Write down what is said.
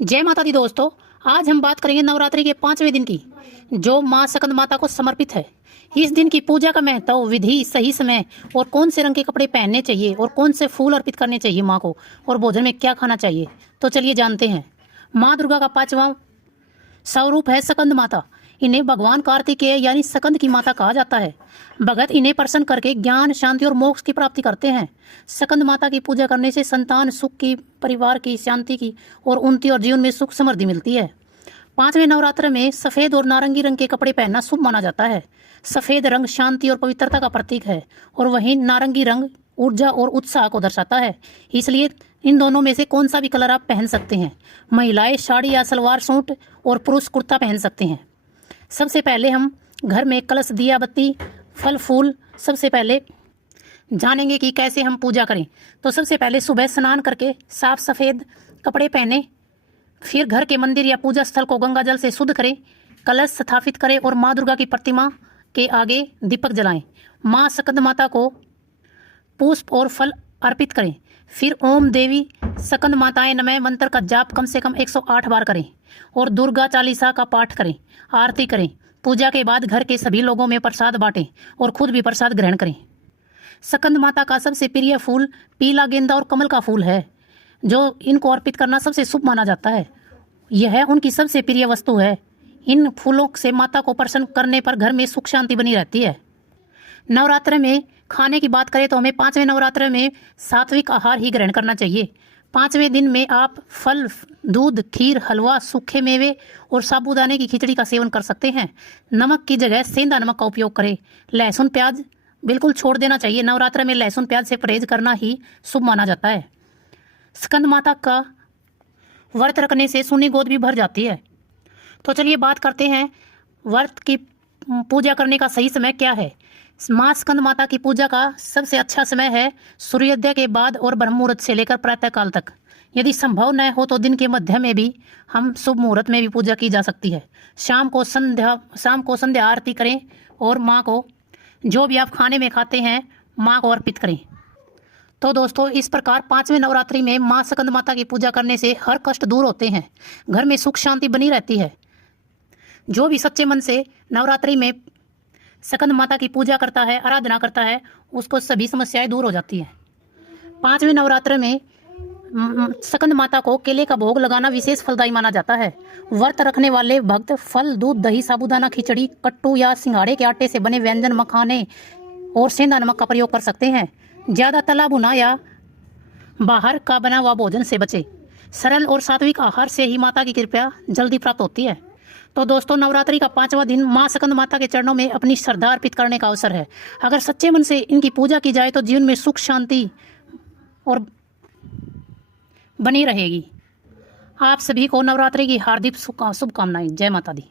जय माता दी दोस्तों। आज हम बात करेंगे नवरात्रि के 5वें दिन की, जो माँ स्कंद माता को समर्पित है। इस दिन की पूजा का महत्व, विधि, सही समय और कौन से रंग के कपड़े पहनने चाहिए और कौन से फूल अर्पित करने चाहिए माँ को, और भोजन में क्या खाना चाहिए, तो चलिए जानते हैं। माँ दुर्गा का 5वां स्वरूप है स्कंद माता। इन्हें भगवान कार्तिकेय यानी स्कंद की माता कहा जाता है। भगत इन्हें प्रसन्न करके ज्ञान, शांति और मोक्ष की प्राप्ति करते हैं। स्कंद माता की पूजा करने से संतान सुख की, परिवार की शांति की और उन्नति और जीवन में सुख समृद्धि मिलती है। 5वें नवरात्र में सफेद और नारंगी रंग के कपड़े पहनना शुभ माना जाता है। सफेद रंग शांति और पवित्रता का प्रतीक है और वहीं नारंगी रंग ऊर्जा और उत्साह को दर्शाता है। इसलिए इन दोनों में से कौन सा भी कलर आप पहन सकते हैं। महिलाएं साड़ी या सलवार सूट और पुरुष कुर्ता पहन सकते हैं। सबसे पहले हम घर में कलश, दिया बत्ती, फल फूल सबसे पहले जानेंगे कि कैसे हम पूजा करें। तो सबसे पहले सुबह स्नान करके साफ सफ़ेद कपड़े पहने, फिर घर के मंदिर या पूजा स्थल को गंगा जल से शुद्ध करें, कलश स्थापित करें और माँ दुर्गा की प्रतिमा के आगे दीपक जलाएं। माँ स्कंद माता को पुष्प और फल अर्पित करें। फिर ओम देवी स्कंद माताएं नमः मंत्र का जाप कम से कम 108 बार करें और दुर्गा चालीसा का पाठ करें, आरती करें। पूजा के बाद घर के सभी लोगों में प्रसाद बांटें और खुद भी प्रसाद ग्रहण करें। स्कंद माता का सबसे प्रिय फूल पीला गेंदा और कमल का फूल है, जो इनको अर्पित करना सबसे शुभ माना जाता है। यह उनकी सबसे प्रिय वस्तु है। इन फूलों से माता को प्रसन्न करने पर घर में सुख शांति बनी रहती है। नवरात्र में खाने की बात करें तो हमें 5वें नवरात्र में सात्विक आहार ही ग्रहण करना चाहिए। 5वें दिन में आप फल, दूध, खीर, हलवा, सूखे मेवे और साबूदाने की खिचड़ी का सेवन कर सकते हैं। नमक की जगह सेंधा नमक का उपयोग करें। लहसुन प्याज बिल्कुल छोड़ देना चाहिए। नवरात्र में लहसुन प्याज से परहेज करना ही शुभ माना जाता है। स्कंद माता का व्रत रखने से सुनी गोद भी भर जाती है। तो चलिए बात करते हैं व्रत की पूजा करने का सही समय क्या है। माँ स्कंद माता की पूजा का सबसे अच्छा समय है सूर्योदय के बाद और ब्रह्म मुहूर्त से लेकर प्रातः काल तक। यदि संभव न हो तो दिन के मध्य में भी हम शुभ मुहूर्त में भी पूजा की जा सकती है। शाम को संध्या आरती करें और माँ को जो भी आप खाने में खाते हैं माँ को अर्पित करें। तो दोस्तों, इस प्रकार 5वें नवरात्रि में माँ स्कंद माता की पूजा करने से हर कष्ट दूर होते हैं, घर में सुख शांति बनी रहती है। जो भी सच्चे मन से नवरात्रि में स्कंद माता की पूजा करता है, आराधना करता है, उसको सभी समस्याएं दूर हो जाती हैं। 5वें नवरात्र में स्कंद माता को केले का भोग लगाना विशेष फलदायी माना जाता है। व्रत रखने वाले भक्त फल, दूध, दही, साबूदाना, खिचड़ी, कट्टू या सिंघाड़े के आटे से बने व्यंजन, मखाने और सेंधा नमक का प्रयोग कर सकते हैं। ज़्यादा तला भुना या बाहर का बना हुआ भोजन से बचें। सरल और सात्विक आहार से ही माता की कृपा जल्दी प्राप्त होती है। तो दोस्तों, नवरात्रि का 5वां दिन माँ स्कंद माता के चरणों में अपनी श्रद्धा अर्पित करने का अवसर है। अगर सच्चे मन से इनकी पूजा की जाए तो जीवन में सुख शांति और बनी रहेगी। आप सभी को नवरात्रि की हार्दिक शुभकामनाएं। जय माता दी।